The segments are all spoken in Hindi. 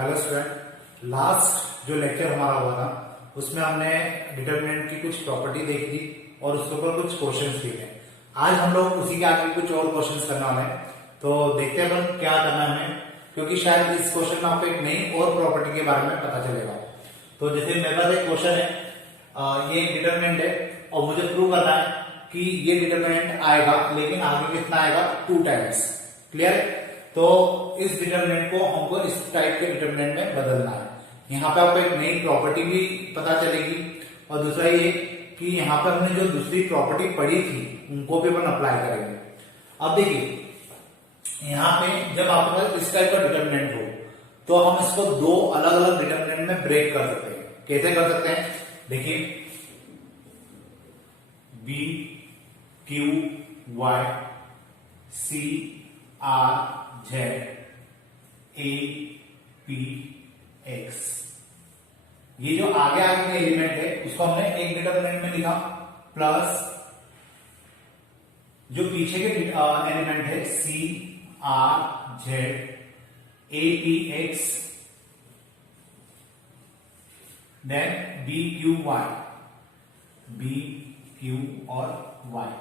हेलो स्टूडेंट, लास्ट जो लेक्चर हमारा हुआ था उसमें हमने डिटरमिनेंट की कुछ प्रॉपर्टी देखी थी और उसके ऊपर कुछ क्वेश्चंस भी थे। आज हम लोग उसी के आगे कुछ और क्वेश्चंस करने वाले हैं, तो देखते हैं अपन क्या करना है हमें, क्योंकि शायद इस क्वेश्चन में आपको एक नई और प्रॉपर्टी के बारे में पता चलेगा। तो जैसे मेरे पास एक क्वेश्चन है, ये डिटरमिनेंट है और मुझे प्रूव करना है कि ये डिटरमिनेंट आएगा, लेकिन आगे कितना आएगा, 2 टाइम्स। क्लियर है? तो इस डिटरमिनेंट को हमको इस टाइप के डिटरमिनेंट में बदलना है। यहाँ पे आपको एक नई प्रॉपर्टी भी पता चलेगी और दूसरा ये कि यहाँ पे हमने जो दूसरी प्रॉपर्टी पढ़ी थी उनको भी अपन अप्लाई करेंगे। अब देखिए, यहाँ पे जब आपके पास इस टाइप का डिटरमिनेंट हो तो हम इसको दो अलग अलग डिटरमिनेंट में ब्रेक कर सकते हैं। कैसे कर सकते हैं? देखिए, B Q Y C R Z A P X, ये जो आगे आगे के एलिमेंट है उसको हमने एक डिटरमिनेंट में लिखा, प्लस जो पीछे के एलिमेंट है C R Z A P X, then B Q Y, B Q और वाई।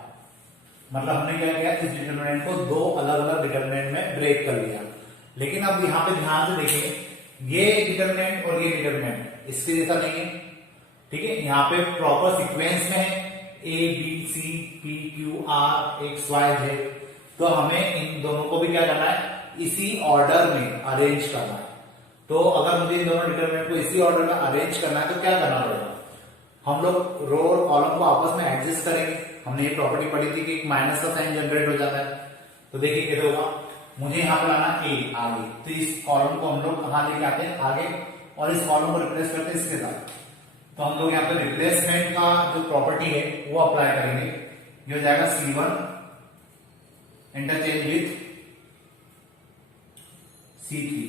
मतलब हमने क्या किया, इस डिटरमिनेंट को दो अलग अलग डिटरमिनेंट में ब्रेक कर लिया। लेकिन अब यहाँ पे ध्यान से देखिए, ये डिटरमिनेंट और ये डिटरमिनेंट इसके जैसा नहीं है। ठीक है, यहाँ पे प्रॉपर सीक्वेंस में है A B C P Q R X Y Z, तो हमें इन दोनों को भी क्या करना है, इसी ऑर्डर में अरेंज करना है। तो अगर मुझे इन दोनों डिटरमिनेंट को इसी ऑर्डर में अरेंज करना है तो क्या करना पड़ेगा, हम लोग रो और कॉलम को आपस में एडजस्ट करेंगे। हमने ये प्रॉपर्टी पढ़ी थी कि एक माइनस का साइन जनरेट हो जाता है। तो देखिए कैसे होगा, मुझे यहां पर लाना ए आगे, तो इस कॉलम को हम लोग कहां लेके आते हैं, आगे, और इस कॉलम को रिप्लेस करते हैं इसके साथ। तो हम लोग यहाँ पे रिप्लेसमेंट का जो प्रॉपर्टी है वो अप्लाई करेंगे। ये हो जाएगा C1 interchange with C3।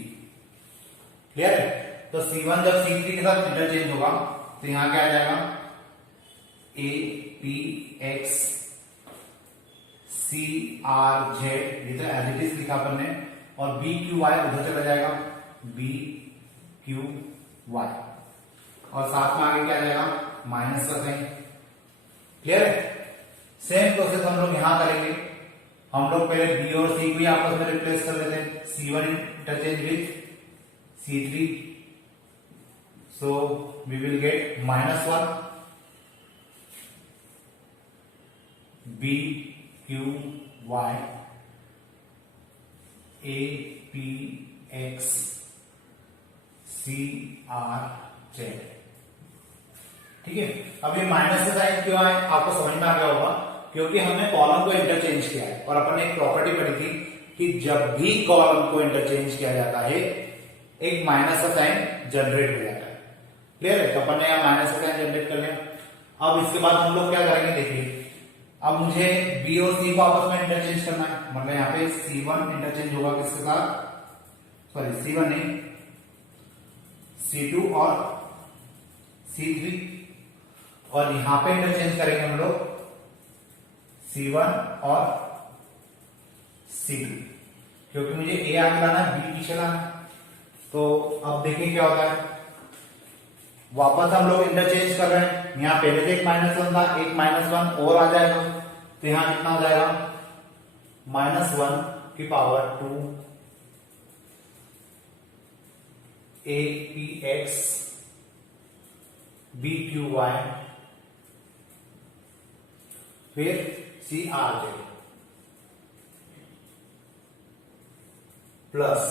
Clear है? तो C1 जब C3 के साथ इंटरचेंज होगा तो यहां क्या आ जाएगा, A P X C R Z, ये तो एज इट इज लिखा अपन ने, और बी क्यू वाई उधर चला जाएगा, बी क्यू वाई, और साथ में आगे क्या आ जाएगा, माइनस का साइन। क्लियर है? सेम प्रोसेस हम लोग यहां करेंगे। हम लोग पहले बी और सी को आपस में रिप्लेस कर लेते हैं, C1 interchange with C3, so we will get -1 b q y a p x c r z। ठीक है, अब ये माइनस का साइन क्यों आए आपको समझ में आ गया होगा, क्योंकि हमने कॉलम को इंटरचेंज किया है और अपन ने एक प्रॉपर्टी पढ़ी थी कि जब भी कॉलम को इंटरचेंज किया जाता है एक माइनस का साइन जनरेट हो जाता है। क्लियर है? तो अपन ने यहां माइनस का साइन जनरेट कर लिया। अब इसके बाद हम लोग क्या करेंगे, देखिए, अब मुझे बी और सी को आपस में इंटरचेंज करना है। मतलब यहाँ पे C1 इंटरचेंज होगा किसके साथ, सॉरी C1 नहीं, C2 और C3, और यहां पे इंटरचेंज करेंगे हम लोग C1 और C2, क्योंकि मुझे ए आगे लाना है, बी पीछे लाना है। तो अब देखिए क्या होता है, वापस हम लोग इंटरचेंज कर रहे हैं। यहाँ पहले से एक -1 था, एक -1 और आ जाएगा, तो यहां कितना हो जाएगा, -1 की power 2 A P X B Q Y फिर सी आर जेड प्लस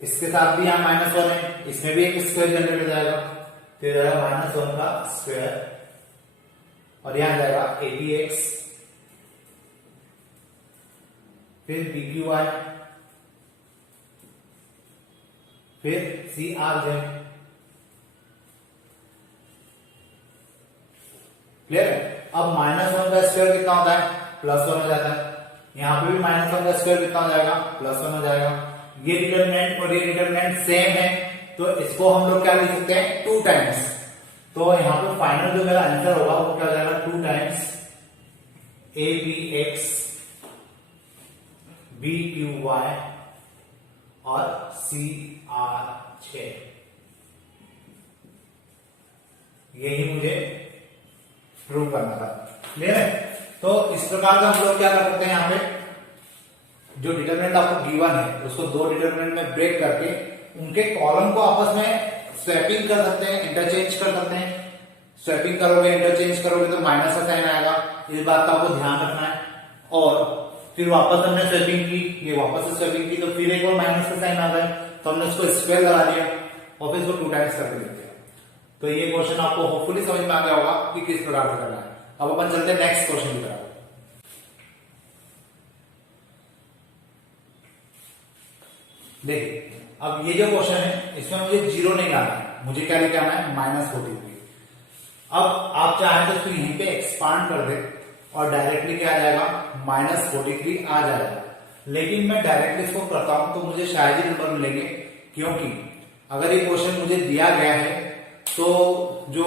इसके साथ भी यहां -1 है, इसमें भी एक स्क्वायर जनरेट हो जाएगा, तो ये जाएगा -1 का स्क्वायर, और यहां जाएगा ए पी एक्स फिर बी क्यू वाई फिर सी आर जेड। क्लियर है? अब -1 का स्क्वायर कितना होता है, +1 हो जाता है। यहां पे भी -1 का स्क्वायर कितना हो जाएगा, +1 हो जाएगा। ये डिटरमिनेंट और ये डिटरमिनेंट सेम है, तो इसको हम लोग क्या लिख सकते हैं, 2 टाइम्स। तो यहां पे फाइनल जो मेरा आंसर होगा वो क्या हो जाएगा, 2 times A B X B Q Y और CR6। यही मुझे प्रूव करना था। क्लियर है? तो इस प्रकार का हम लोग क्या कर सकते हैं, यहाँ पे जो डिटरमिनेंट आपको गिवन है उसको दो डिटरमिनेंट में ब्रेक करके उनके कॉलम को आपस में स्वैपिंग कर सकते हैं, इंटरचेंज कर सकते हैं। स्वैपिंग करोगे, इंटरचेंज करोगे तो माइनस का साइन आएगा, इस बात का आपको ध्यान रखना है। और फिर वापस हमने स्वैपिंग की, ये वापस से स्वैपिंग की, तो फिर एक और माइनस का साइन आ गया, तो हमने उसको स्क्वायर लगा दिया और फिर इसको 2 टाइम्स करके लिख दिया। तो ये क्वेश्चन आपको होपफुली समझ में आ गया होगा कि किस प्रकार से करना है। अब अपन चलते हैं नेक्स्ट क्वेश्चन की तरफ। देखिए, अब ये जो क्वेश्चन है इसमें मुझे 0 नहीं लाना है, मुझे क्या लेके आना है, -43। अब आप चाहें तो इसको यहीं पे एक्सपांड कर दे और डायरेक्टली क्या आ जाएगा, -43 आ जाएगा। लेकिन मैं डायरेक्टली इसको करता हूं तो मुझे शायद ही नंबर मिलेंगे, क्योंकि अगर ये क्वेश्चन मुझे दिया गया है तो जो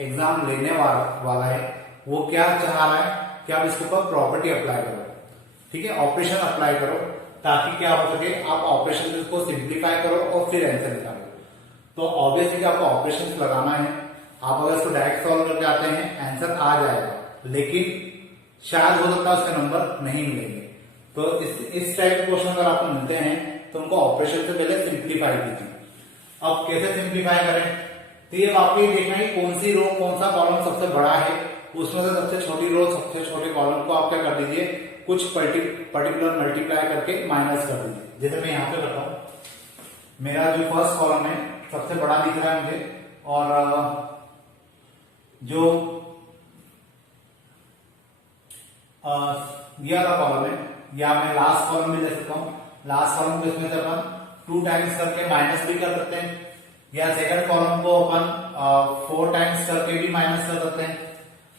एग्जाम लेने वाला है वो क्या चाह रहा है कि आप इसके ऊपर प्रॉपर्टी अप्लाई करो, ठीक है, ऑपरेशन अप्लाई करो, ताकि क्या हो सके, आप ऑपरेशन को सिंप्लीफाई करो और फिर आंसर निकालो। तो ऑब्वियसली आपको ऑपरेशन लगाना है। आप अगर इसको डायरेक्ट सॉल्व करके आते हैं आंसर आ जाएगा, लेकिन शायद हो सकता है उसके नंबर नहीं मिलेंगे। तो इस टाइप के क्वेश्चन अगर आपको मिलते हैं तो उनको ऑपरेशन से पहले सिंप्लीफाई कीजिए। अब कैसे सिंप्लीफाई करें, तो ये आपको ये देखना है कौन सी रो कौन सा कॉलम सबसे बड़ा है, उसमें से सबसे छोटी रो सबसे छोटे कॉलम को आप क्या कर दीजिए, कुछ पर्टिकुलर मल्टीप्लाई करके माइनस कर दीजिए। जैसे मैं यहां पे करता हूं, मेरा जो फर्स्ट कॉलम है सबसे बड़ा दिख रहा है मुझे, और जो ये वाला कॉलम है, या मैं लास्ट कॉलम भी ले सकता हूं। लास्ट कॉलम को इसमें से अपन 2 टाइम्स करके माइनस भी कर सकते हैं, या सेकंड कॉलम को अपन 4 टाइम्स करके भी माइनस कर सकते हैं,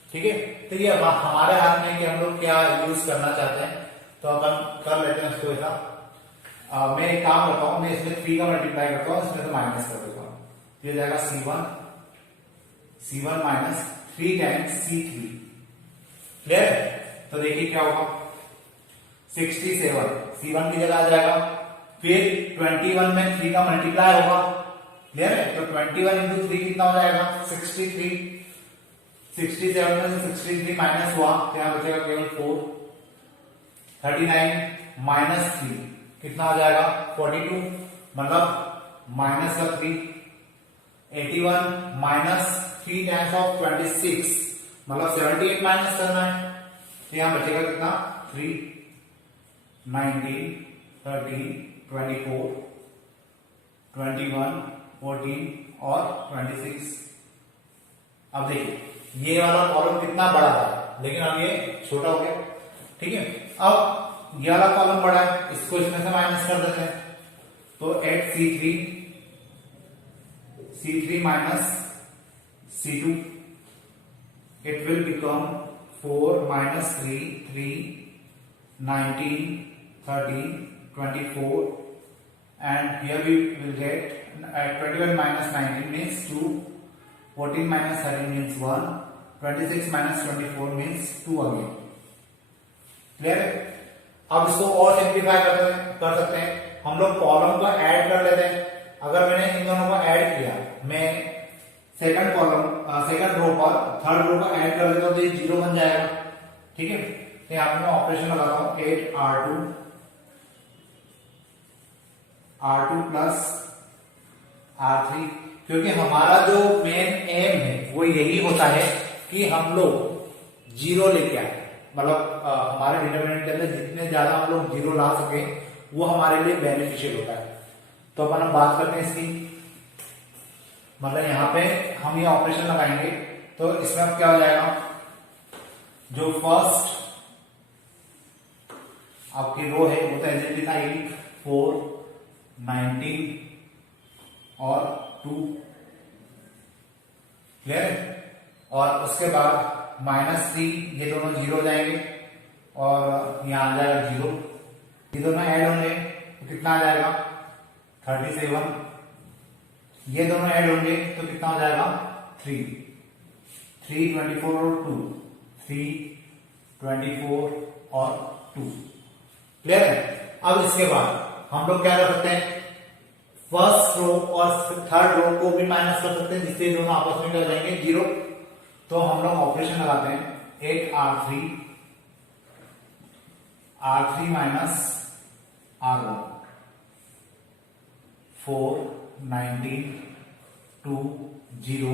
ठीक है। तो ये हमारे हाथ में कि हम लोग क्या यूज करना चाहते हैं, तो अपन कर लेते हैं उसको ऐसा। मैं एक काम करता हूं, मैं इसमें 3 का मल्टीप्लाई करता हूं, इसमें से माइनस कर देता हूं, ये जाएगा C1 minus 3 times C3। Clear? तो देखिए क्या होगा, 67 C1 की जगह आ जाएगा, फिर 21 में 3 का मल्टीप्लाई होगा। क्लियर है? तो 21 इंटू 3 कितना हो जाएगा, 63। 67 में से 63 माइनस हुआ तो यहां बचेगा केवल 4। 39 माइनस 3 कितना हो जाएगा, 42, मतलब माइनस का 3। 81 माइनस 3 टाइम्स ऑफ 26, मतलब 78 माइनस करना है, तो यहां बचेगा कितना, 3। 19, 13, 24, 21, 14 और 26। अब देखिए ये वाला कॉलम कितना बड़ा था, लेकिन अब ये छोटा हो गया, ठीक है। अब ये वाला कॉलम बड़ा है, इसको इसमें से माइनस कर देते हैं, तो 8 C3 minus C2, it will become 4 minus 3, 3, 19, 13, 24, and here we will get 21 minus 19 means 2, 14 minus 13 means 1, 26 minus 24 means 2 again. Clear है? अब इसको और सिंप्लीफाई कर सकते हैं, हम लोग कॉलम को ऐड कर लेते हैं। अगर मैंने इन दोनों को ऐड किया, मैं सेकंड रो पर थर्ड रो को ऐड कर देता हूं तो ये 0 बन जाएगा, ठीक है। तो यहां पे मैं ऑपरेशन लगाता हूं, 8R2 प्लस R3, क्योंकि हमारा जो मेन एम है वो यही होता है कि हम लोग 0 लेके आए, मतलब हमारे डिटरमिनेंट के अंदर जितने ज्यादा हम लोग 0 ला सके वो हमारे लिए बेनिफिशियल होता है। तो अपन हम बात करते हैं इसकी, मतलब यहां पे हम ये ऑपरेशन लगाएंगे तो इसमें अब क्या हो जाएगा, जो फर्स्ट आपकी रो है वो तो ऐसे दिखाएगी 4, 19 और 2। क्लियर है? और उसके बाद -3, ये दोनों 0 हो जाएंगे और यहां आ जाएगा 0, ये दोनों ऐड होंगे तो कितना आ जाएगा, 37। ये दोनों ऐड होंगे तो कितना हो जाएगा, 3, 24 और 2, 3, 24 और 2। क्लियर है? अब इसके बाद हम लोग क्या कर सकते हैं, फर्स्ट रो और थर्ड रो को भी माइनस कर सकते हैं, जिससे दोनों आपस में क्या जाएंगे, जीरो। तो हम लोग ऑपरेशन लगाते हैं, 8r3 minus r1, 4 19 2 0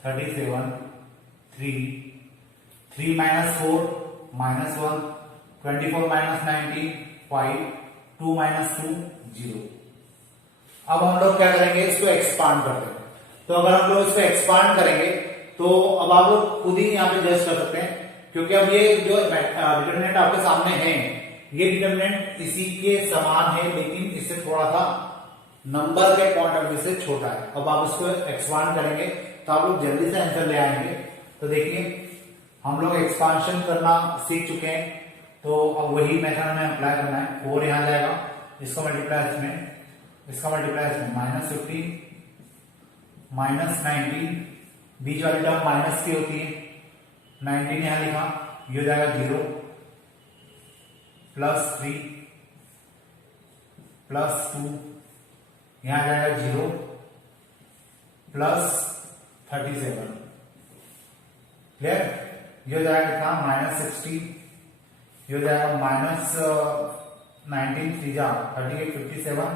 37 3 3 minus 4 minus 1 24 minus 19 5 2 minus 2 0। अब हम लोग क्या करेंगे, इसको एक्सपांड करते हैं। तो अगर हम लोग इसको एक्सपांड करेंगे तो अब आप लोग खुद ही यहाँ पे जज कर सकते हैं, क्योंकि अब ये जो डिटरमिनेंट आपके सामने है, ये डिटरमिनेंट इसी के समान है, लेकिन इससे थोड़ा सा नंबर के पॉइंट ऑफ व्यू से छोटा है। अब आप इसको एक्सपांड करेंगे तो आप लोग जल्दी से आंसर ले आएंगे। तो देखिए हम लोग एक्सपांशन करना सीख चुके हैं, तो अब वही मेथड हमें अप्लाई करना है। 4 यहां जाएगा, इसको मल्टीप्लाई इसमें, इसका मल्टीप्लाई इसमें, -15 -19, बीच वाली टर्म माइनस की होती है, 19 यहां लिखा, ये हो जाएगा 0 +3 +2, यहां जाएगा 0 +37, क्लियर। ये हो जाएगा कितना, -60, ये हो जाएगा -19 3 जा 38 57,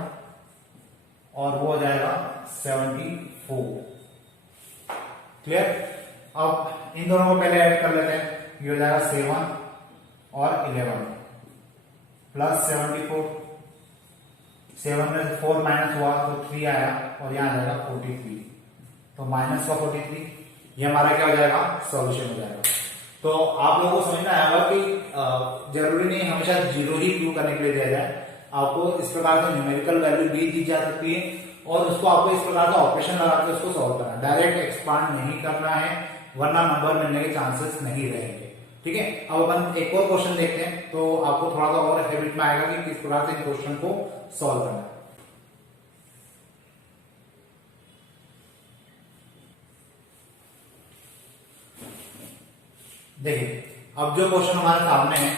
और वो हो जाएगा 74, क्लियर। अब इन दोनों को पहले ऐड कर लेते हैं, ये हो जाएगा 7 और 11 +74, 7 में 4 माइनस हुआ तो 3 आया, और यहां आ जाएगा 43, तो माइनस का 43, ये हमारा क्या हो जाएगा, सॉल्यूशन हो जाएगा। तो आप लोगों को समझना आएगा कि जरूरी नहीं हमेशा जीरो ही प्रूव करने के लिए दिया जाए, आपको इस प्रकार से न्यूमेरिकल वैल्यू भी दी जा सकती है, और उसको आपको इस प्रकार का ऑपरेशन लगा के उसको सॉल्व करना है, डायरेक्ट एक्सपांड नहीं करना है, वरना नंबर मिलने के चांसेस नहीं रहेंगे। ठीक है, अब अपन एक और क्वेश्चन देखते हैं, तो आपको थोड़ा सा और हैबिट में आएगा कि किस प्रकार से इन क्वेश्चन को सॉल्व करना है। देखिए अब जो क्वेश्चन हमारे सामने है,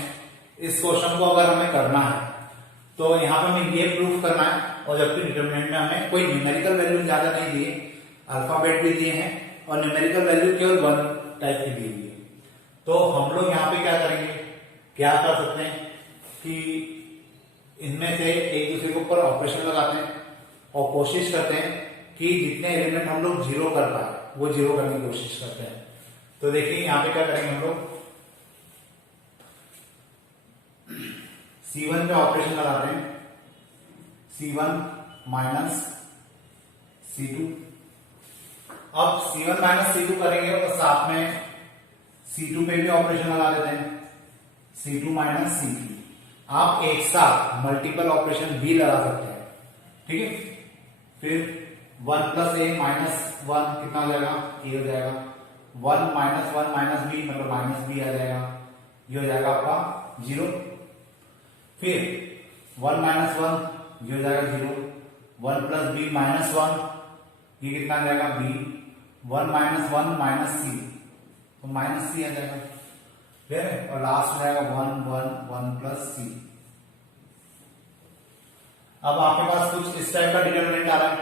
इस क्वेश्चन को अगर हमें करना है तो यहां पर हमें ये प्रूफ करना है, और जबकि डिटरमिनेंट में हमें कोई न्यूमेरिकल वैल्यू ज्यादा नहीं दिए, अल्फाबेट भी दिए हैं और न्यूमेरिकल वैल्यू केवल 1 टाइप की दी हुई है। तो हम लोग यहाँ पे क्या करेंगे, क्या कर सकते हैं कि इनमें से एक दूसरे के ऊपर ऑपरेशन लगाते हैं और कोशिश करते हैं कि जितने एलिमेंट हम लोग जीरो कर पाए वो जीरो करने की कोशिश करते हैं। तो देखिए यहाँ पे क्या करेंगे हम लोग, C1 पे ऑपरेशन लगाते हैं, C1 माइनस C2। अब C1 माइनस C2 करेंगे और साथ में C2 पे भी ऑपरेशन लगा देते हैं, C2 माइनस C3। आप एक साथ मल्टीपल ऑपरेशन भी लगा सकते हैं, ठीक है। फिर 1 + a -1 कितना हो जाएगा, a हो जाएगा, 1 - 1 - b मतलब -b आ जाएगा, ये हो जाएगा आपका 0। फिर 1 - 1 ये हो जाएगा 0, 1 + b -1 ये कितना आ जाएगा b, 1 - 1 - c तो -c आ जाएगा, ठीक है। और लास्ट में आएगा 1 1 1 + c। अब आपके पास कुछ इस टाइप का डिटरमिनेंट आ रहा है,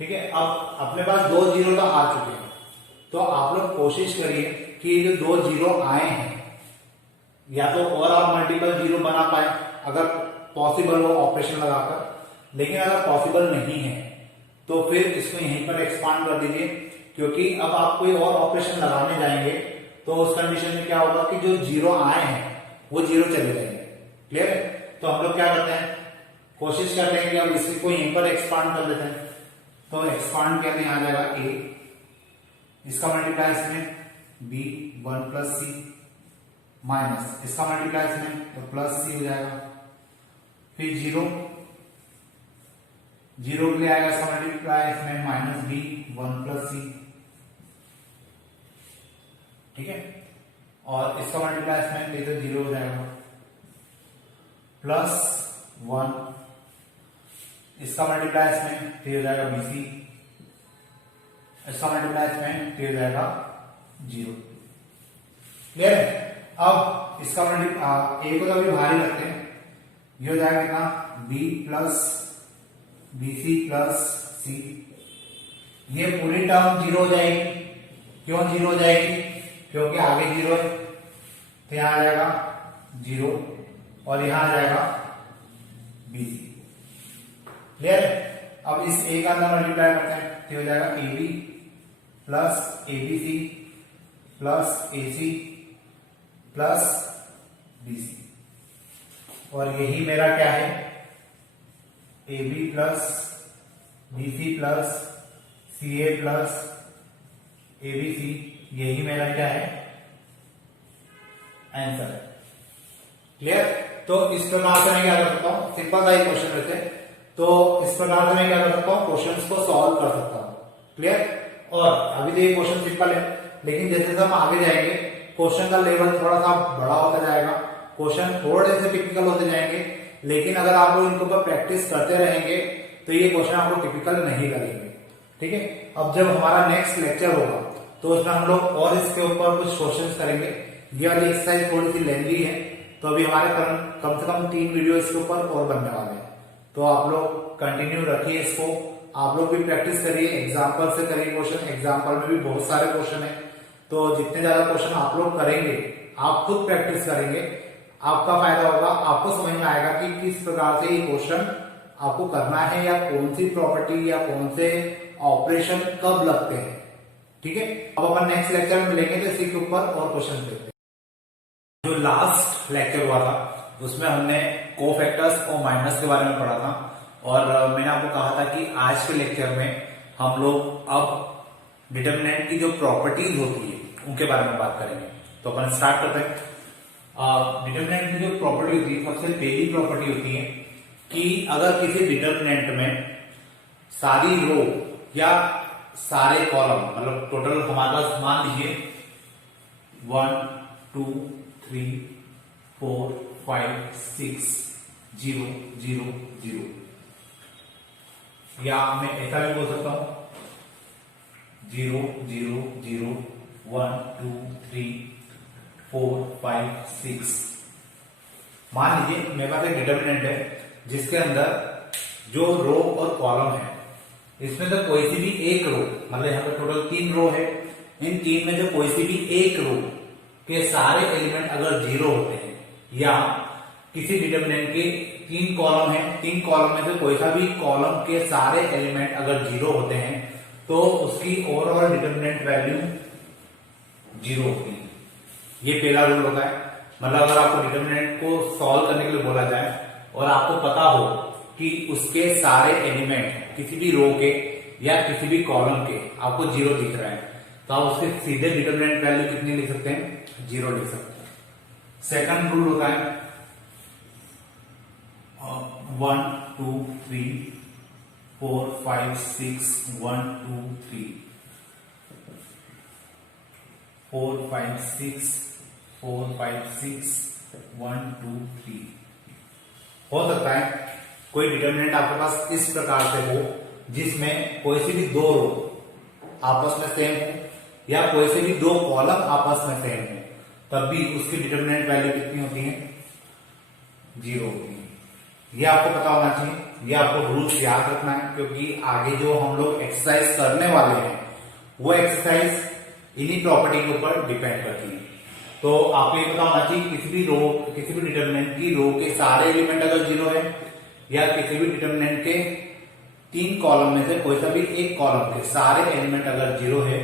ठीक है। अब अपने पास 2 जीरो तो आ चुके हैं, तो आप लोग कोशिश करिए कि जो 2 जीरो आए हैं या तो और आप मल्टीपल जीरो बना पाए अगर पॉसिबल हो ऑपरेशन लगाकर, लेकिन अगर पॉसिबल नहीं है तो फिर इसको यहीं पर एक्सपांड कर दीजिए, क्योंकि अब आप कोई और ऑपरेशन लगाने जाएंगे तो उस कंडीशन में क्या होगा कि जो जीरो आए हैं वो जीरो चले जाएंगे, क्लियर है। तो हम लोग क्या करते हैं, कोशिश करते हैं कि अब इसी को यहीं पर एक्सपांड कर देते हैं। तो एक्सपांड करने आ जाएगा a, इसका मल्टीप्लाई इसमें b 1 + c माइनस इसका मल्टीप्लाई इसमें तो +c हो जाएगा, फिर 0 0 के लिए आएगा इसका मल्टीप्लाई इसमें -b 1 + c, ठीक है। और इसका मल्टीप्लाई इसमें तो 0 हो जाएगा, +1 इसका मल्टीप्लाई इसमें तो हो जाएगा bc, इसका मल्टीप्लाई इसमें तो हो जाएगा 0, क्लियर है। अब इसका मल्टीप्लाई a को तो अभी बाहर ही रखते हैं, ये हो जाएगा कितना B plus B C plus C. ये पूरी टर्म जीरो हो जाएगी। क्यों जीरो हो जाएगी? क्योंकि आगे जीरो है, तो यहां आ जाएगा जीरो और यहां आ जाएगा बी सी। क्लियर है? अब इस ए का अंदर मल्टीप्लाई करते हैं तो हो जाएगा A B plus A B C plus A C plus B C. और यही मेरा क्या है? A B plus B C plus C A plus A B C, यही मेरा क्या है? आंसर है। क्लियर? तो इस प्रकार से मैं क्या कर सकता हूं? सिंपल सा ही क्वेश्चन रहते हैं, तो इस प्रकार से मैं क्या कर सकता हूं? क्वेश्चंस को सॉल्व कर सकता हूं। क्लियर? और अभी तो ये क्वेश्चन सिंपल है, लेकिन जैसे जैसे हम आगे जाएंगे क्वेश्चन का लेवल थोड़ा सा बड़ा होता जाएगा, क्वेश्चन थोड़े से टिपिकल होते जाएंगे। लेकिन अगर आप लोग इनके ऊपर प्रैक्टिस करते रहेंगे तो ये क्वेश्चन आप लोग टिपिकल नहीं लगेंगे। ठीक है? अब जब हमारा नेक्स्ट लेक्चर होगा तो उसमें हम लोग और इसके ऊपर कुछ क्वेश्चन करेंगे। ये वाली एक्सरसाइज थोड़ी सी लेंथी है, तो अभी हमारे कम से कम 3 वीडियो इसके ऊपर और बनने वाले हैं। तो आप लोग कंटिन्यू रखिए इसको, आप लोग भी प्रैक्टिस करिए, एग्जाम्पल से करिए क्वेश्चन। एग्जाम्पल में भी बहुत सारे क्वेश्चन है, तो जितने ज्यादा क्वेश्चन आप लोग करेंगे, आप खुद प्रैक्टिस करेंगे, आपका फायदा होगा। आपको समझ में आएगा कि किस प्रकार से ये क्वेश्चन आपको करना है, या कौन सी प्रॉपर्टी या कौन से ऑपरेशन कब लगते हैं। ठीक है? अब अपन नेक्स्ट लेक्चर में मिलेंगे तो इसी के ऊपर और क्वेश्चन देखते हैं। जो लास्ट लेक्चर हुआ था उसमें हमने कोफैक्टर्स और माइनस के बारे में पढ़ा था, और मैंने आपको कहा था कि आज के लेक्चर में हम लोग अब डिटरमिनेंट की जो प्रॉपर्टीज होती है उनके बारे में बात करेंगे। तो अपन स्टार्ट करते हैं। डिटरमिनेंट की जो प्रॉपर्टी होती है, सबसे पहली प्रॉपर्टी होती है कि अगर किसी डिटरमिनेंट में सारी रो या सारे कॉलम, मतलब टोटल हमारे पास मान लीजिए 1 2 3 4 5 6 0 0 0, या मैं ऐसा भी बोल सकता हूं 0 0 0 1 2 3 4 5 6। मान लीजिए मेरे पास एक डिटरमिनेंट है जिसके अंदर जो रो और कॉलम है, इसमें तो कोई सी भी एक रो, मतलब यहाँ पे टोटल 3 रो है, इन 3 में जो कोई सी भी एक रो के सारे एलिमेंट अगर 0 होते हैं, या किसी डिटरमिनेंट के 3 कॉलम है, 3 कॉलम में से कोई सा भी कॉलम के सारे एलिमेंट अगर 0 होते हैं, तो उसकी ओवरऑल डिटरमिनेंट वैल्यू 0 होती है। ये पहला रूल होता है। मतलब अगर आपको डिटरमिनेंट को सॉल्व करने के लिए बोला जाए और आपको पता हो कि उसके सारे एलिमेंट किसी भी रो के या किसी भी कॉलम के आपको 0 दिख रहा है, तो आप उसके सीधे डिटरमिनेंट वैल्यू कितनी लिख सकते हैं? 0 लिख सकते हैं। सेकंड रूल होता है 1 2 3 4 5 6 1 2 3 4 5 6 4 5 6 1 2 3। हो सकता है कोई डिटरमिनेंट आपके पास इस प्रकार से हो जिसमें कोई सी भी 2 रो आपस में सेम हो, या कोई से भी 2 कॉलम आपस में सेम हो, तब भी उसकी डिटरमिनेंट वैल्यू कितनी होती है? 0 होती है। ये आपको पता होना चाहिए, ये आपको रूल्स याद रखना है, क्योंकि आगे जो हम लोग एक्सरसाइज करने वाले हैं वो एक्सरसाइज इन्हीं प्रॉपर्टी के ऊपर डिपेंड करती है। तो आपको ये पता होना चाहिए किसी भी रो, किसी भी डिटरमिनेंट की रो के सारे एलिमेंट अगर 0 है, या किसी भी डिटरमिनेंट के 3 कॉलम में से कोई सा भी एक कॉलम के सारे एलिमेंट अगर 0 है,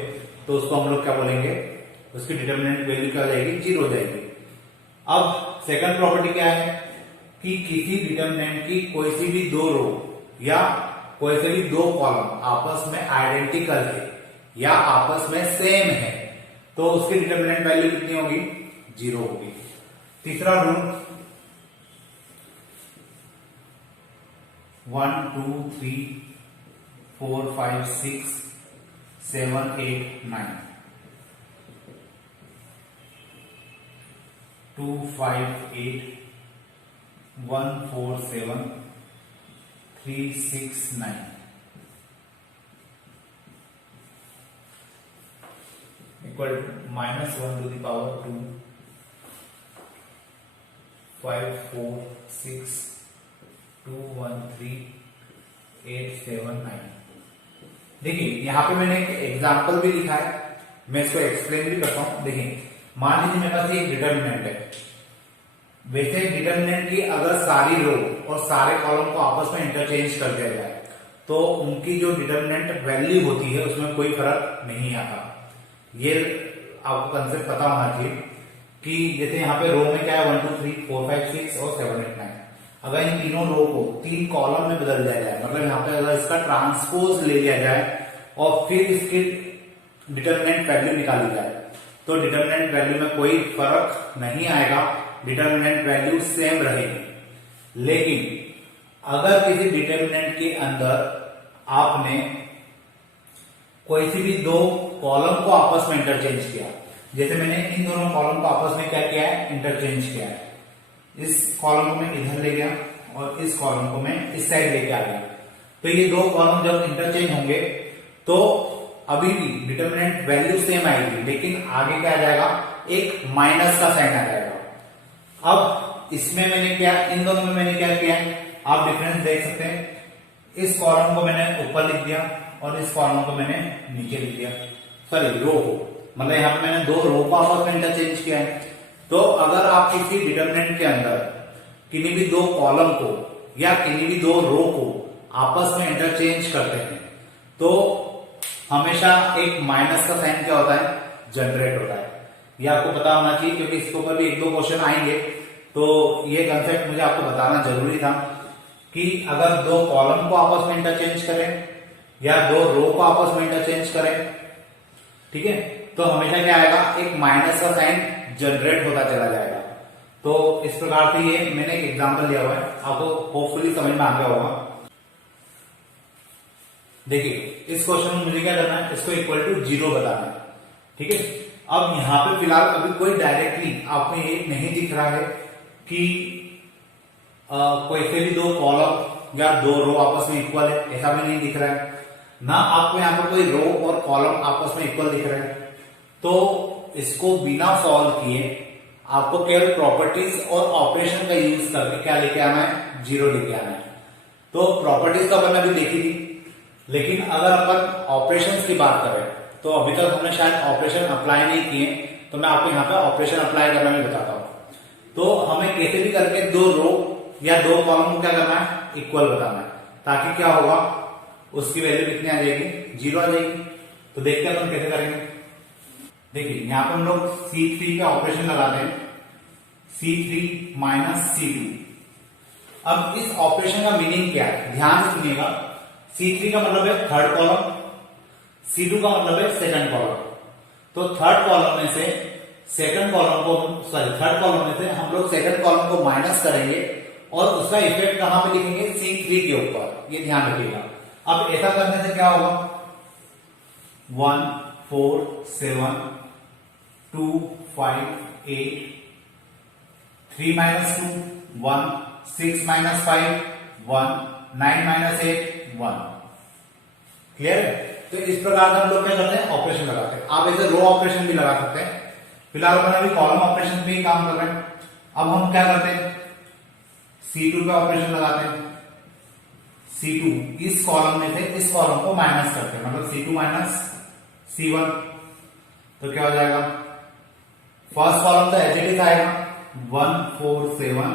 तो उसको हम लोग क्या बोलेंगे? उसकी डिटरमिनेंट वैल्यू क्या हो जाएगी? 0 हो जाएगी। अब सेकंड प्रॉपर्टी क्या है कि किसी डिटरमिनेंट की कोई सी भी 2 रो या कोई से भी 2 कॉलम आपस में आइडेंटिकल है या आपस में सेम है, तो उसकी डिटरमिनेंट वैल्यू कितनी होगी? 0 होगी। तीसरा rule 1 2 3 4 5 6 7 8 9 2 5 8 1 4 7 3 6 9 equal to -1 to the power 2 5 4 6 213,879। देखिए यहाँ पे मैंने एक एग्जाम्पल भी लिखा है, मैं इसको एक्सप्लेन भी करता हूं। देखिए मान लीजिए मेरे पास एक डिटर्मिनेंट है। वैसे डिटर्मिनेंट की अगर सारी रो और सारे कॉलम को आपस में इंटरचेंज कर दिया जाए तो उनकी जो डिटर्मिनेंट वैल्यू होती है उसमें कोई फर्क नहीं आता। ये आपको कंसेप्ट पता होना चाहिए कि जैसे यहाँ पे रो में क्या है 1 2 3 4 5 6 और 7 8 9। अगर इन तीनों रो को 3 कॉलम में बदल दिया जाए, मतलब यहाँ पे अगर इसका ट्रांसपोज ले लिया जाए और फिर इसकी डिटर्मिनेंट वैल्यू निकाली जाए तो डिटर्मिनेंट वैल्यू में कोई फर्क नहीं आएगा, डिटर्मिनेंट वैल्यू सेम रहेगी। लेकिन अगर किसी डिटर्मिनेंट के अंदर आपने कोई सी भी दो कॉलम को आपस में इंटरचेंज किया, जैसे मैंने इन दोनों कॉलम को आपस में क्या किया है, इंटरचेंज किया है। इस कॉलम को मैं इधर ले गया और इस कॉलम को मैं इस साइड लेके आ गया, तो ये दो कॉलम जब इंटरचेंज होंगे तो अभी भी डिटर्मिनेंट वैल्यू सेम आएगी, लेकिन आगे क्या आ जाएगा, एक माइनस का साइन आ जाएगा। अब इसमें मैंने क्या, इन दोनों में मैंने क्या किया, आप डिफरेंस देख सकते हैं। इस कॉलम को मैंने ऊपर लिख दिया और इस कॉलम को मैंने नीचे लिख दिया, सॉरी रो को, मतलब यहाँ पे मैंने दो रो को आपस में इंटरचेंज किया है। तो अगर आप किसी डिटर्मिनेंट के अंदर किन्हीं भी दो कॉलम को या किन्हीं भी दो रो को आपस में इंटरचेंज करते हैं तो हमेशा एक माइनस का साइन क्या होता है, जनरेट होता है। ये आपको पता होना चाहिए क्योंकि इसके ऊपर भी एक दो क्वेश्चन आएंगे, तो ये कंसेप्ट मुझे आपको बताना जरूरी था कि अगर दो कॉलम को आपस में इंटरचेंज करें या दो रो को आपस में इंटरचेंज करें, ठीक है, तो हमेशा क्या आएगा, एक माइनस का साइन जनरेट होता चला जाएगा। तो इस प्रकार से ये मैंने एक एग्जांपल लिया हुआ है, आपको होपफुली समझ में आ गया होगा। देखिए इस क्वेश्चन में मुझे क्या करना है, इसको इक्वल टू 0 बताना है, ठीक है। अब यहां पे फिलहाल अभी कोई डायरेक्टली आपको ये नहीं दिख रहा है कि कोई से भी दो कॉलम या दो रो आपस में इक्वल है, ऐसा भी नहीं दिख रहा है ना। आपको यहाँ पर कोई रो और कॉलम आपस में इक्वल दिख रहा है, तो इसको बिना सॉल्व किए आपको केवल प्रॉपर्टीज और ऑपरेशन का यूज करके क्या लेके आना है, 0 लेके आना है। तो प्रॉपर्टीज का अपन अभी देखी थी, लेकिन अगर अपन ऑपरेशंस की बात करें तो अभी तक हमने शायद ऑपरेशन अप्लाई नहीं किए, तो मैं आपको यहाँ पे ऑपरेशन अप्लाई करना भी बताता हूँ। तो हमें कैसे भी करके दो रो या दो कॉलम को क्या करना है, इक्वल बताना है, ताकि क्या होगा, उसकी वैल्यू कितनी आ जाएगी, 0 आ जाएगी। तो देखते हैं हम कैसे करेंगे। देखिए यहाँ पर हम लोग C3 का ऑपरेशन लगाते हैं, C3 माइनस C2। अब इस ऑपरेशन का मीनिंग क्या है, ध्यान से सुनिएगा। C3 का मतलब है थर्ड कॉलम, C2 का मतलब है सेकंड कॉलम। तो थर्ड कॉलम में से सेकंड कॉलम को, सॉरी थर्ड कॉलम में से हम लोग सेकंड कॉलम को माइनस करेंगे और उसका इफेक्ट कहां पे लिखेंगे, C3 के ऊपर, ये ध्यान रखिएगा। अब ऐसा करने से क्या होगा, 1 4 7 2 5 8 3 माइनस 2 1 6 माइनस 5 1 9 माइनस 8 1। क्लियर है। तो इस प्रकार से हम लोग क्या करते हैं, ऑपरेशन लगाते हैं। आप ऐसे रो ऑपरेशन भी लगा सकते हैं, फिलहाल अपन अभी कॉलम ऑपरेशन पे ही काम कर रहे हैं। अब हम क्या करते हैं, C2 का ऑपरेशन लगाते हैं। C2 इस कॉलम में से इस कॉलम को माइनस करते हैं, मतलब C2 माइनस C1, तो क्या हो जाएगा, फर्स्ट कॉलम तो एज इट इज आएगा 1 4 7,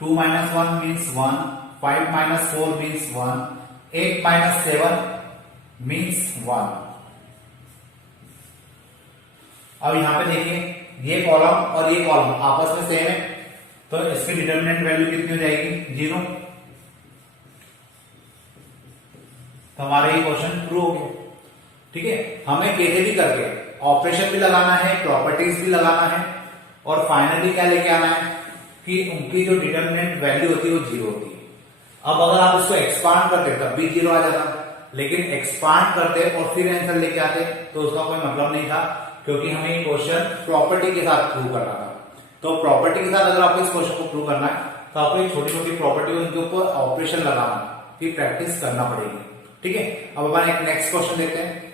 2 minus 1 means 1, 5 minus 4 means 1, 8 minus 7 means 1। अब यहां पे देखिए ये कॉलम और ये कॉलम आपस में सेम है, तो इसकी डिटर्मिनेंट वैल्यू कितनी हो जाएगी, 0। तो हमारा ये क्वेश्चन प्रूव हो गया, ठीक है। हमें कैसे भी करके ऑपरेशन भी लगाना है, प्रॉपर्टीज भी लगाना है, और फाइनली क्या लेके आना है कि उनकी जो डिटर्मिनेंट वैल्यू होती है वो 0 होती है। अब अगर आप इसको एक्सपांड करते तब भी 0 आ जाता, लेकिन एक्सपांड करते और फिर आंसर लेके आते तो उसका कोई मतलब नहीं था, क्योंकि हमें ये क्वेश्चन प्रॉपर्टी के साथ प्रूव करना था। तो प्रॉपर्टी के साथ अगर आपको इस क्वेश्चन को प्रूव करना है तो आपको एक छोटी छोटी प्रॉपर्टी उनके ऊपर ऑपरेशन लगाना की प्रैक्टिस करना पड़ेगी, ठीक है। अब अपन एक नेक्स्ट क्वेश्चन देखते हैं।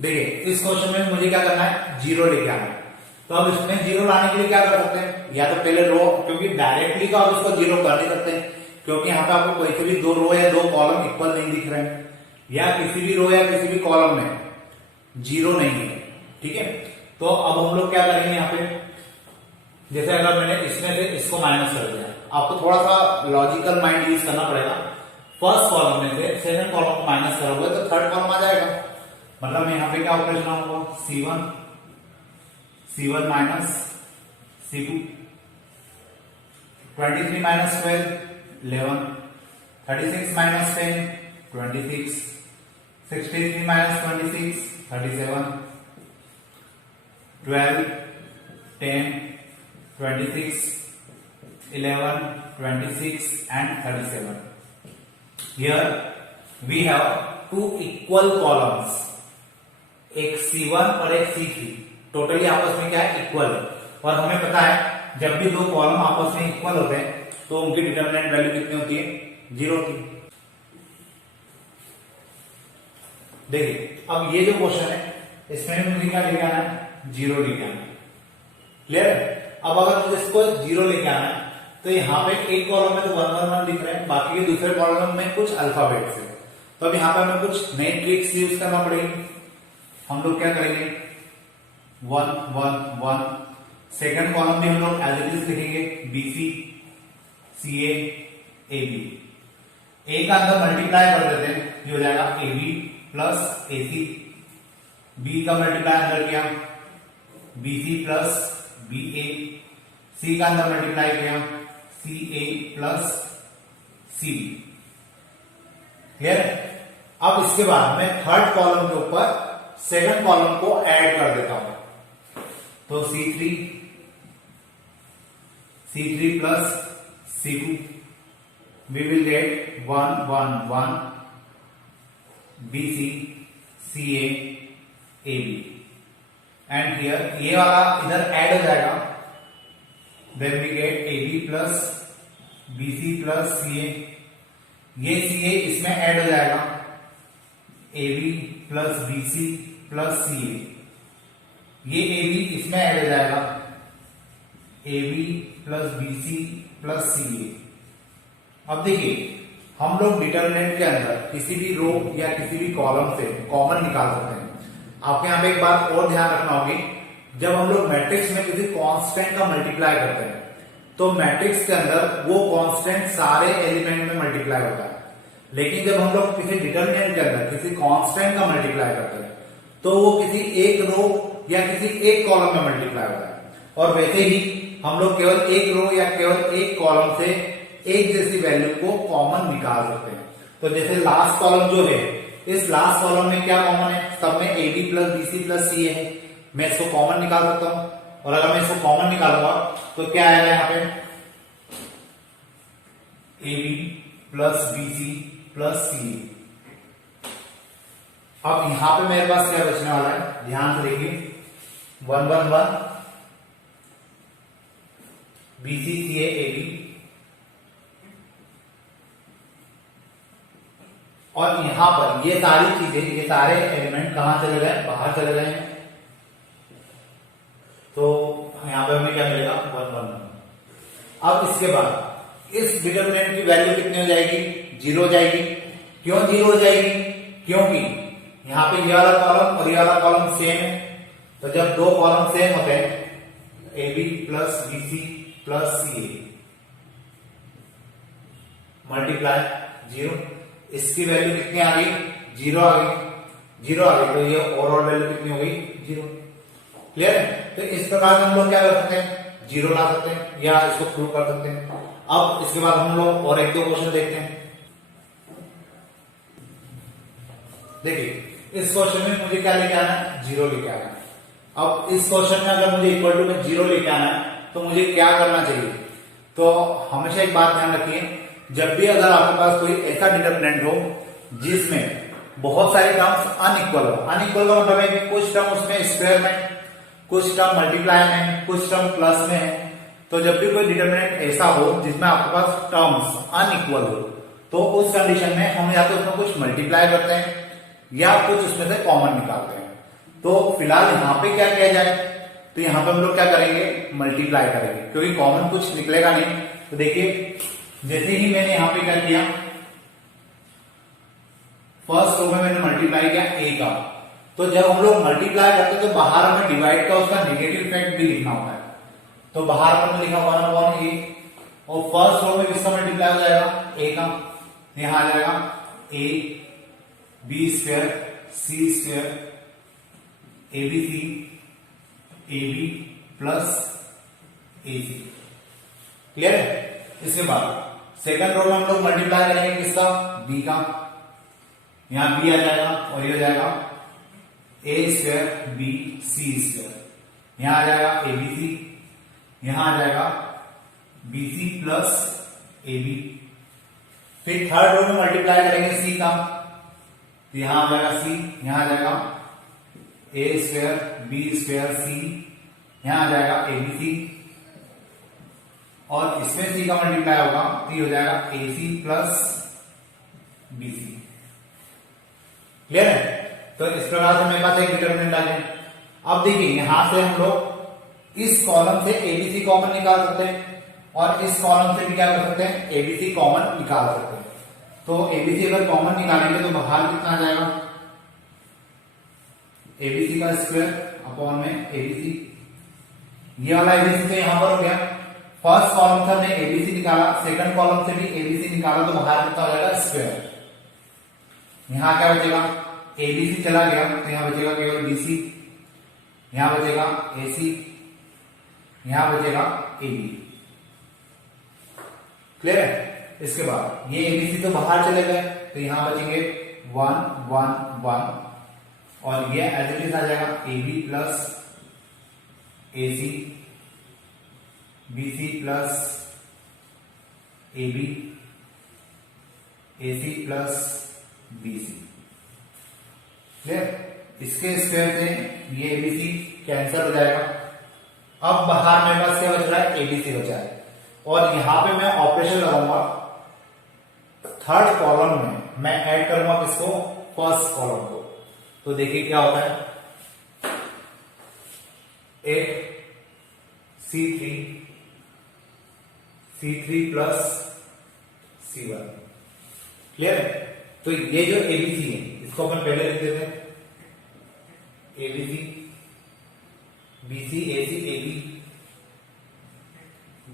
देखिए इस क्वेश्चन में मुझे क्या करना है, 0 लेके आना है। तो तो अब इसमें जीरो लाने के लिए क्या कर सकते हैं, या तो पहले रो, क्योंकि डायरेक्टली तो आप इसको जीरो कर नहीं सकते क्योंकि यहाँ पे आपको कोई से भी दो रो या दो कॉलम इक्वल नहीं दिख रहे हैं, या किसी भी रो या किसी भी कॉलम में जीरो नहीं है, ठीक है। तो अब हम लोग क्या करेंगे यहाँ पे, जैसे अगर मैंने इसमें से इसको माइनस कर दिया, आपको थोड़ा सा लॉजिकल माइंड यूज करना पड़ेगा। फर्स्ट कॉलम में से सेकंड कॉलम को माइनस करोगे तो थर्ड कॉलम आ जाएगा, मतलब यहाँ पे क्या ऑपरेशन होगा, C1 minus C2, 23 minus 12 11, 36 minus 10 26, 63 minus 26 37, 12 10 26 11 26 and 37. Here we have two equal columns, एक C1 और एक C3, टोटली आपस में क्या है, इक्वल है। और हमें पता है जब भी दो कॉलम आपस में इक्वल होते हैं तो उनकी डिटरमिनेंट वैल्यू कितनी होती है, जीरो की। देखिए अब ये जो क्वेश्चन है इसमें मुझे क्या लेके आना है, जीरो लेके आना है, क्लियर है। अब अगर मुझे इसको जीरो लेके आना है तो यहाँ पे एक कॉलम में तो 1 1 1 दिख रहे हैं, बाकी के दूसरे कॉलम में कुछ अल्फाबेट्स है, तो अब यहाँ पे हमें कुछ नई ट्रिक्स यूज करना पड़ेगी। हम लोग क्या करेंगे, 1 1 1, सेकंड कॉलम भी हम लोग एज इट इज लिखेंगे, BC CA AB, ए का अंदर मल्टीप्लाई कर देते हैं, ये हो जाएगा AB प्लस AC, बी का मल्टीप्लाई अंदर किया BC प्लस BA, सी का अंदर मल्टीप्लाई किया CA प्लस CB, क्लियर। अब इसके बाद मैं थर्ड कॉलम के ऊपर सेकंड कॉलम को ऐड कर देता हूं, तो C3 plus C2, we will get 1 1 1 BC CA AB, and here ये वाला इधर ऐड हो जाएगा, then we get AB plus BC plus CA, ये CA इसमें ऐड हो जाएगा, AB plus BC plus CA, ये AB इसमें ऐड हो जाएगा, AB plus BC plus CA। अब देखिए हम लोग डिटरमिनेंट के अंदर किसी भी रो या किसी भी कॉलम से कॉमन निकाल सकते हैं। आपको यहाँ पे एक बात और ध्यान रखना होगी, जब हम लोग मैट्रिक्स में किसी कांस्टेंट का मल्टीप्लाई करते हैं तो मैट्रिक्स के अंदर वो कांस्टेंट सारे एलिमेंट में मल्टीप्लाई होता है, लेकिन जब हम लोग किसी डिटरमिनेंट के अंदर किसी कांस्टेंट का मल्टीप्लाई करते हैं तो वो किसी एक रो या किसी एक कॉलम में मल्टीप्लाई होता है। और वैसे ही हम लोग केवल एक रो या केवल एक कॉलम से एक जैसी वैल्यू को कॉमन निकाल सकते हैं। तो जैसे लास्ट कॉलम जो है, इस लास्ट कॉलम में क्या कॉमन है, सब में AB plus BC plus CA है, मैं इसको कॉमन निकाल सकता हूं। और अगर मैं इसको कॉमन निकालूंगा तो क्या आएगा यहाँ पे, AB plus BC plus CA। अब यहां पे मेरे पास क्या बचने वाला है, ध्यान से देखिए, 1 1 1 BC CA AB, और यहां पर ये सारी चीजें, ये सारे एलिमेंट कहां चले गए, बाहर चले गए हैं, तो यहां पर हमें क्या मिलेगा, 1 1 1। अब इसके बाद इस डिटरमिनेंट की वैल्यू कितनी हो जाएगी, जीरो हो जाएगी। क्यों जीरो हो जाएगी, क्योंकि यहां पे ये वाला कॉलम और ये वाला कॉलम सेम है, तो जब दो कॉलम सेम होते हैं AB plus BC plus CA multiply zero, इसकी वैल्यू कितनी आ गई, जीरो आ गई, जीरो आ गई, तो ये ओवरऑल वैल्यू कितनी हो गई, जीरो, क्लियर है। तो इस प्रकार से हम लोग क्या कर सकते हैं, जीरो ला सकते हैं या इसको प्रूव कर सकते हैं। अब इसके बाद हम लोग और एक दो क्वेश्चन देखते हैं। देखिए इस क्वेश्चन में मुझे क्या लेके आना है, जीरो लेके आना है। अब इस क्वेश्चन में अगर मुझे इक्वल टू में जीरो लेके आना है तो मुझे क्या करना चाहिए, तो हमेशा एक बात ध्यान रखिए, जब भी अगर आपके पास कोई ऐसा डिटरमिनेंट हो जिसमें बहुत सारे टर्म्स अनइक्वल हो, अनइक्वल का मतलब है कि कुछ टर्म उसमें स्क्वायर में, कुछ टर्म मल्टीप्लाई में, कुछ टर्म प्लस में है, तो जब भी कोई डिटरमिनेंट ऐसा हो जिसमें आपके पास टर्म्स अनइक्वल हो तो उस कंडीशन में हम या तो उसमें कुछ मल्टीप्लाई करते हैं या कुछ उसमें से कॉमन निकालते हैं। तो फिलहाल यहां पे क्या किया जाए, तो यहां पर हम लोग क्या करेंगे, मल्टीप्लाई करेंगे, क्योंकि कॉमन कुछ निकलेगा नहीं। तो देखिए जैसे ही मैंने यहां पे क्या किया, फर्स्ट रो में मैंने मल्टीप्लाई किया a का, तो जब हम लोग मल्टीप्लाई करते हैं तो बाहर हमें डिवाइड का उसका नेगेटिव इफेक्ट भी लिखना होता है। तो बाहर पर लिखा 1/a, और फर्स्ट रो में किसका मल्टीप्लाई हो जाएगा, a का, यहां आ जाएगा a b square c square abc ab plus ac। Clear है? इसके बाद सेकंड रो में हम लोग मल्टीप्लाई करेंगे किसका, b का, यहां b आ जाएगा और ये हो जाएगा a square b c square, यहां आ जाएगा abc, यहां आ जाएगा bc प्लस ab। फिर थर्ड रो में मल्टीप्लाई करेंगे c का, तो यहां आ जाएगा c, यहां आ जाएगा a square b square c, यहां आ जाएगा abc, और इसमें c का मल्टीप्लाई होगा तो ये हो जाएगा ac प्लस bc। क्लियर है? तो इस प्रकार से मेरे पास एक डिटरमिनेंट आ गया। अब देखिए यहां से हम लोग इस कॉलम से abc कॉमन निकाल सकते हैं, और इस कॉलम से भी क्या कर सकते हैं, abc कॉमन निकाल सकते हैं। तो abc अगर कॉमन निकालेंगे तो बाहर कितना आ जाएगा, abc का स्क्वायर अपॉन में abc, ये वाला abc तो यहां पर हो गया। फर्स्ट कॉलम से हमने abc निकाला, सेकंड कॉलम से भी abc निकाला, तो बाहर कितना हो जाएगा, स्क्वायर। यहां क्या बचेगा, abc चला गया तो यहां बचेगा केवल bc, यहां बचेगा ac, यहां बचेगा ab। क्लियर है? इसके बाद ये abc तो बाहर चले गए, तो यहां बचेंगे 1 1 1, और ये एज इट इज आ जाएगा ab plus ac, bc plus ab, ac plus bc। Clear? इसके स्क्वायर से ये abc कैंसिल हो जाएगा। अब बाहर मेरे पास क्या बच रहा है, abc बचा है, और यहां पे मैं ऑपरेशन लगाऊंगा थर्ड कॉलम में, मैं ऐड करूंगा किसको, फर्स्ट कॉलम को। तो देखिए क्या होता है, 8 c3 प्लस c1। क्लियर है? तो ये जो abc है इसको अपन पहले लिख देते हैं, abc bc ac ab,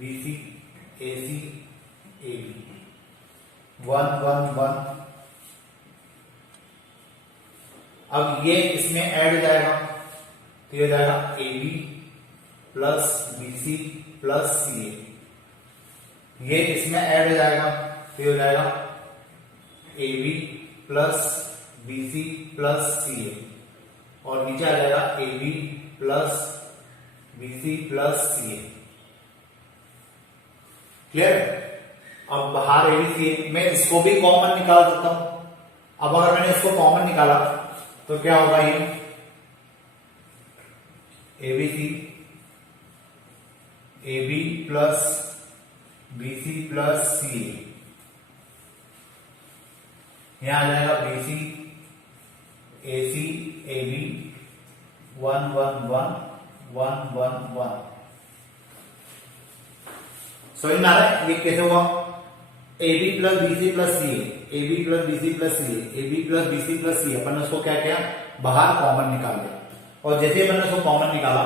bc ac ab, 1 1 1। अब ये इसमें ऐड हो जाएगा, तो ये हो जाएगा ab plus bc plus ca, ये इसमें ऐड हो जाएगा, तो ये हो जाएगा ab plus bc plus ca, और नीचे आ जाएगा ab plus bc plus ca। Clear? अब बाहर abc है, मैं इसको भी कॉमन निकाल सकता हूं। अब अगर मैंने इसको कॉमन निकाला तो क्या होगा, ये abc ab plus bc plus ca, यहां आ जाएगा bc ac ab 1 1 1 1 1 1। समझ में आ रहा है ये कैसे हुआ, ab plus bc plus ca, ab plus bc plus ca, ab plus bc plus ca, अपन ने उसको क्या किया, बाहर कॉमन निकाल दिया, और जैसे अपन ने उसको कॉमन निकाला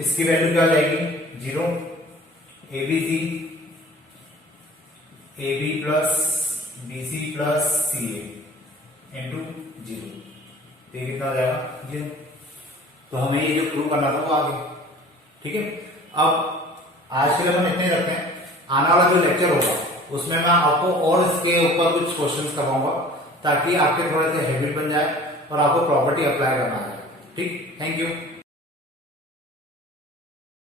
इसकी वैल्यू क्या हो जाएगी, 0, abc ab plus bc plus ca into 0, तो ये कितना हो जाएगा, 0। तो हमें ये जो प्रूव करना था वो आ गया। ठीक है? अब आज के लिए हम इतने रखते हैं, आने वाला जो लेक्चर होगा उसमें मैं आपको और इसके ऊपर कुछ क्वेश्चंस करवाऊंगा, ताकि आपके थोड़े से हैबिट बन जाए और आपको प्रॉपर्टी अप्लाई करना है। ठीक, थैंक यू।